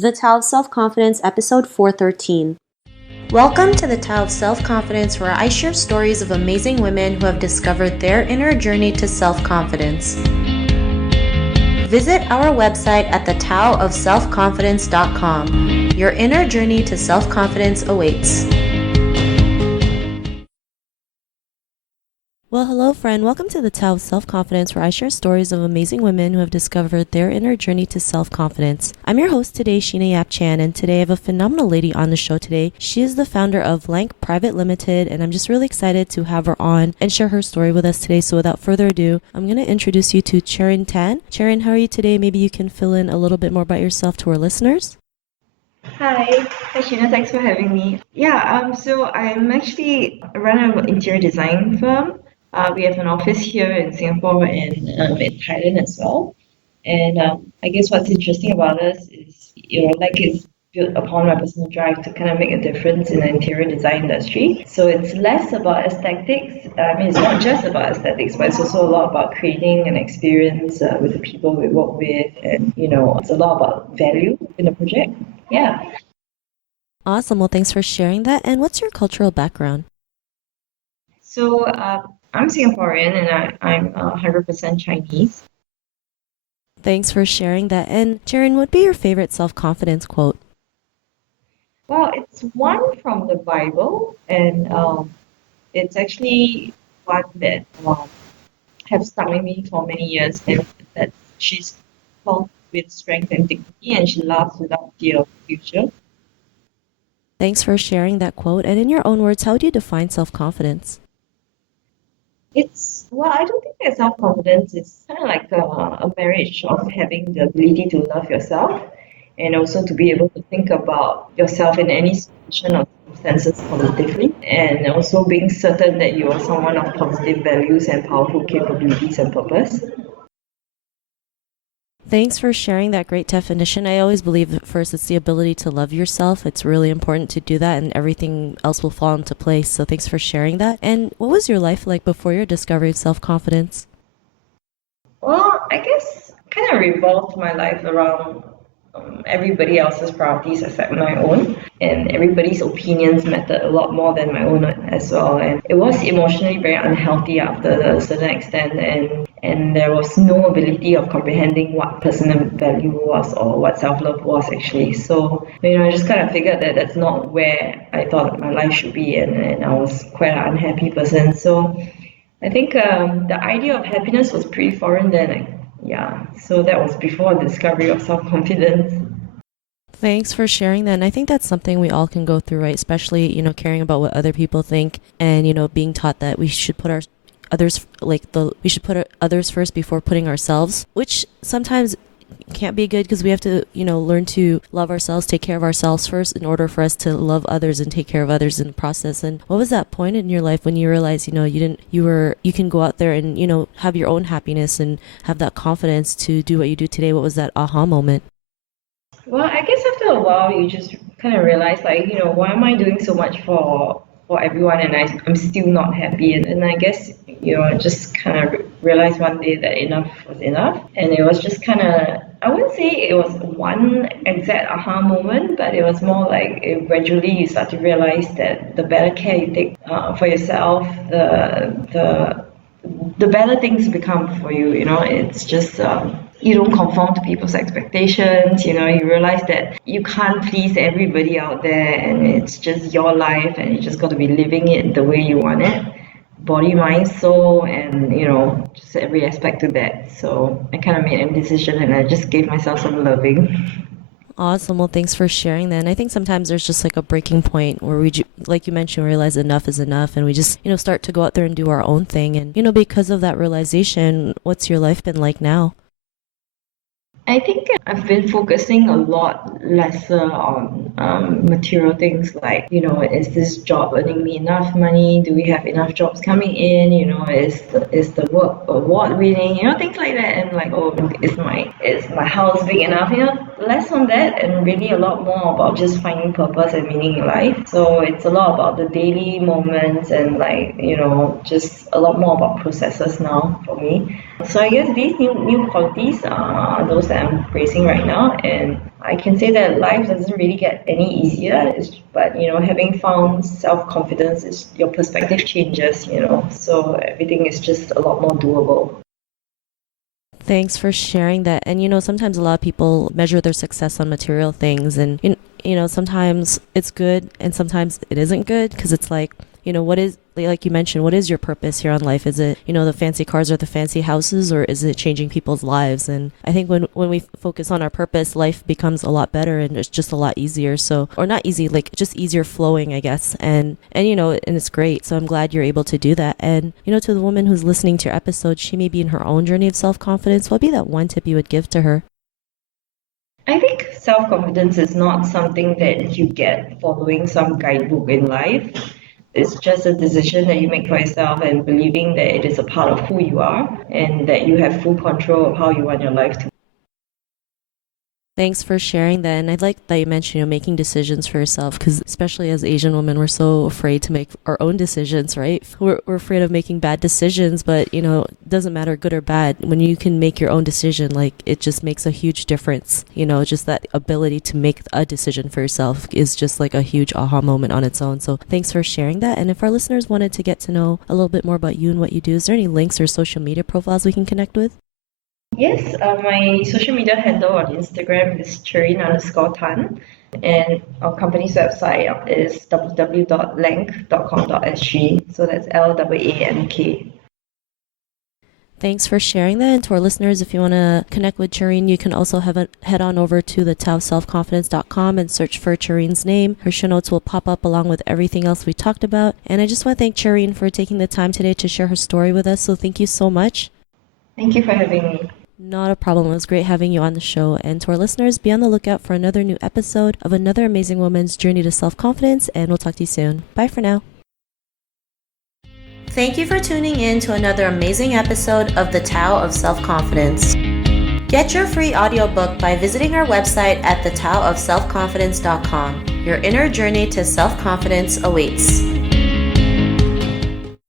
The Tao of Self-Confidence, episode 413. Welcome to the Tao of Self-Confidence, where I share stories of amazing women who have discovered their inner journey to self-confidence. Visit our website at thetaoofselfconfidence.com. Your inner journey to self-confidence awaits. Well, hello friend. Welcome to the Tao of Self-Confidence, where I share stories of amazing women who have discovered their inner journey to self-confidence. I'm your host today, Sheena Yap Chan, and today I have a phenomenal lady on the show today. She is the founder of LAANK Private Limited, and I'm just really excited to have her on and share her story with us today. So without further ado, I'm going to introduce you to Cherin Tan. Cherin, how are you today? Maybe you can fill in a little bit more about yourself to our listeners. Hi Sheena, thanks for having me. So I'm actually run an interior design firm. We have an office here in Singapore and in Thailand as well. And I guess what's interesting about us is, like it's built upon my personal drive to kind of make a difference in the interior design industry. So it's less about aesthetics. I mean, it's not just about aesthetics, but it's also a lot about creating an experience with the people we work with. And, it's a lot about value in the project. Yeah. Awesome. Well, thanks for sharing that. And what's your cultural background? So I'm Singaporean and I'm 100% Chinese. Thanks for sharing that. And Cherin, what would be your favorite self-confidence quote? Well, it's one from the Bible, and it's actually one that have stuck with me for many years. And that she's called with strength and dignity, and she laughs without fear of the future. Thanks for sharing that quote. And in your own words, how would you define self-confidence? I don't think that self-confidence is kind of like a marriage of having the ability to love yourself and also to be able to think about yourself in any situation or circumstances positively, and also being certain that you are someone of positive values and powerful capabilities and purpose. Thanks for sharing that great definition. I always believe that first it's the ability to love yourself. It's really important to do that and everything else will fall into place. So thanks for sharing that. And what was your life like before your discovery of self-confidence? Well, I guess kind of revolved my life around everybody else's priorities except my own, and everybody's opinions mattered a lot more than my own as well. And it was emotionally very unhealthy after a certain extent, and there was no ability of comprehending what personal value was or what self-love was actually. So I just kind of figured that that's not where I thought my life should be, and I was quite an unhappy person. So I think the idea of happiness was pretty foreign then. So that was before the discovery of self-confidence. Thanks for sharing that. And I think that's something we all can go through, right? Especially, caring about what other people think and, being taught that we should put our others others first before putting ourselves, which sometimes can't be good because we have to, learn to love ourselves, take care of ourselves first in order for us to love others and take care of others in the process. And what was that point in your life when you realized, you can go out there and, have your own happiness and have that confidence to do what you do today? What was that aha moment? Well, I guess after a while, you just kind of realize, why am I doing so much for everyone, and I'm still not happy? And I guess, I just kind of realized one day that enough was enough. And it was just kind of, I wouldn't say it was one exact aha moment, but it was more like gradually you start to realize that the better care you take for yourself, the better things become for you. It's just you don't conform to people's expectations. You realize that you can't please everybody out there, and it's just your life, and you just got to be living it the way you want it, body, mind, soul, and just every aspect of that. So I kind of made a decision, and I just gave myself some loving. Awesome. Well, thanks for sharing that. And I think sometimes there's just like a breaking point where we, like you mentioned, realize enough is enough, and we just, start to go out there and do our own thing. And, because of that realization, what's your life been like now? I think I've been focusing a lot lesser on material things like, is this job earning me enough money? Do we have enough jobs coming in? Is the work award winning? Things like that. And like, is my house big enough? Less on that, and really a lot more about just finding purpose and meaning in life. So it's a lot about the daily moments, and like, just a lot more about processes now for me. So I guess these new qualities are those that I'm embracing right now, and I can say that life doesn't really get any easier. But having found self-confidence, is your perspective changes. So everything is just a lot more doable. Thanks for sharing that. And sometimes a lot of people measure their success on material things, and sometimes it's good and sometimes it isn't good, because it's like, what is, like you mentioned, what is your purpose here on life? Is it, the fancy cars or the fancy houses, or is it changing people's lives? And I think when we focus on our purpose, life becomes a lot better and it's just a lot easier. So, or not easy, like just easier flowing, I guess. And it's great. So I'm glad you're able to do that. And, to the woman who's listening to your episode, she may be in her own journey of self-confidence. What would be that one tip you would give to her? I think self-confidence is not something that you get following some guidebook in life. It's just a decision that you make for yourself and believing that it is a part of who you are and that you have full control of how you want your life to. Thanks for sharing that. And I like that you mentioned, making decisions for yourself, because especially as Asian women, we're so afraid to make our own decisions, right? We're afraid of making bad decisions, but, it doesn't matter good or bad. When you can make your own decision, like, it just makes a huge difference. Just that ability to make a decision for yourself is just like a huge aha moment on its own. So thanks for sharing that. And if our listeners wanted to get to know a little bit more about you and what you do, is there any links or social media profiles we can connect with? Yes, my social media handle on Instagram is Cherin_Tan, and our company's website is www.laank.com.sg. So that's LAANK. Thanks for sharing that. And to our listeners, if you want to connect with Cherin, you can also head on over to the taoselfconfidence.com and search for Cherin's name. Her show notes will pop up along with everything else we talked about. And I just want to thank Cherin for taking the time today to share her story with us. So thank you so much. Thank you for having me. Not a problem. It was great having you on the show. And to our listeners, be on the lookout for another new episode of another amazing woman's journey to self-confidence. And we'll talk to you soon. Bye for now. Thank you for tuning in to another amazing episode of The Tao of Self-Confidence. Get your free audiobook by visiting our website at thetaoofselfconfidence.com. Your inner journey to self-confidence awaits.